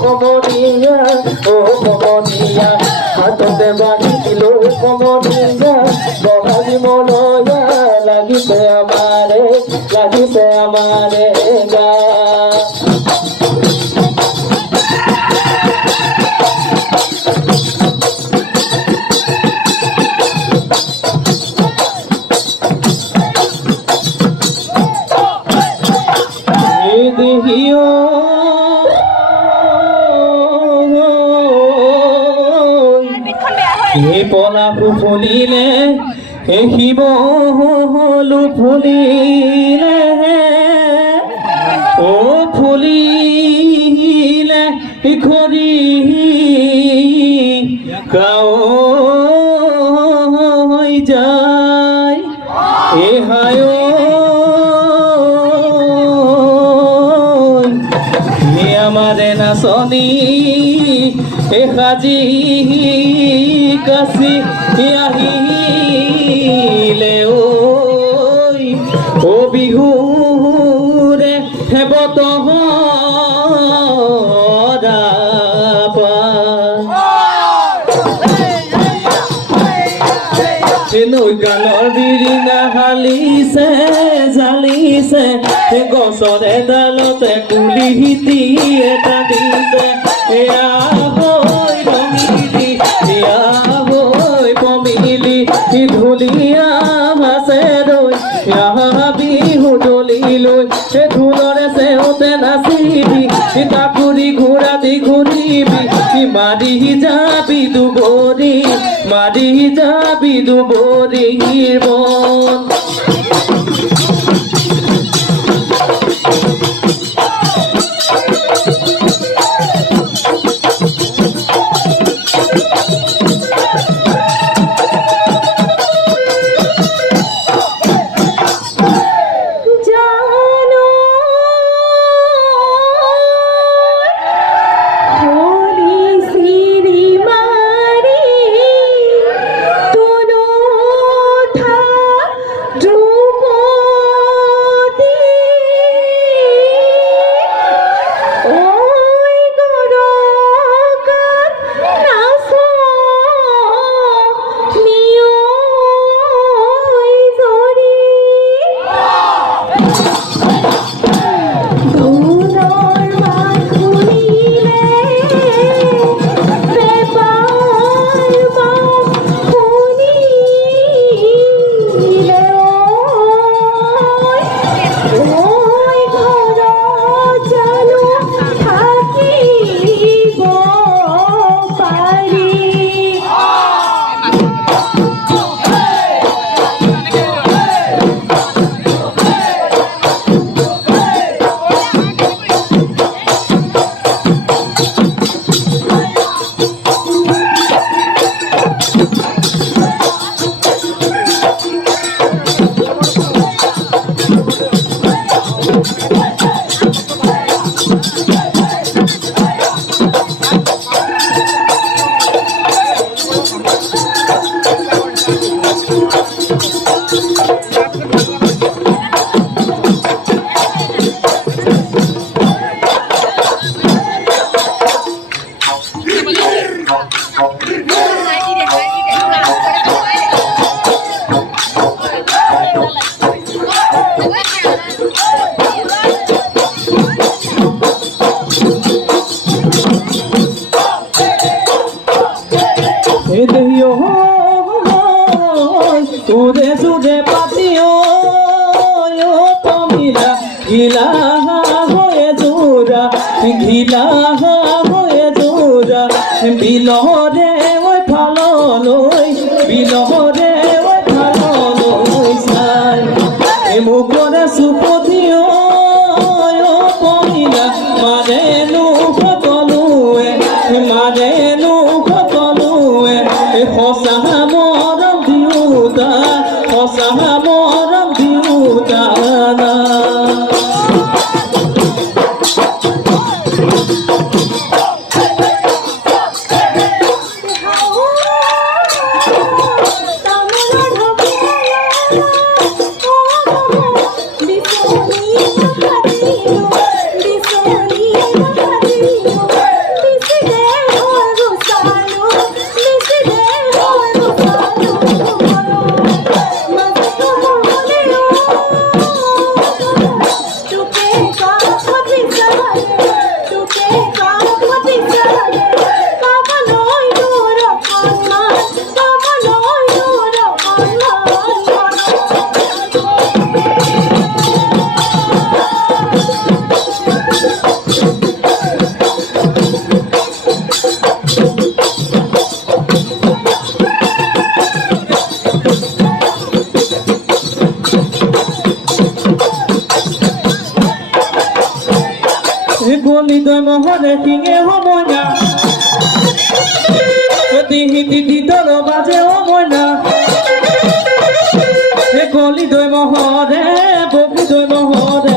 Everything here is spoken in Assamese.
কমনিয়া ও কমনিয়া হাততে বাড়ি দিল কমনিয়া বহাগি মলয়া লাগিছে আমারে গা পলাশু ফুলিলে শিৱলু ফুলিলে ও ফুলিলে খৰি গাঁৱৈ যায় হায় আমাৰে নাচনি সাজি কাছি আহিলে ও বিহুৰে হেবত গানৰ বিৰিঙা হালিছে জালিছে গছৰে ডালতে কুলি হিতি এটা দিছে পমিলি ধুলীয়া ভাছে ৰৈ বিহু দলি লৈ ঢোলৰে চেওঁতে নাচিবি তাকুৰি ঘূৰা দি ঘূৰিবি মাৰি যাবি দুবৰিৰ বন Sude sude patio yo pamila gila hoye jura gila hoye jura bilore oi phalo loi bilore oi phalo loi sai emukore supotio yo pamila marenu khotolue hosa moram diuta na গলি দই মহরে কিঙে হমনা তিহি তিথি তোর বাজে হমনা গলি দই মহরে বগি দই মহরে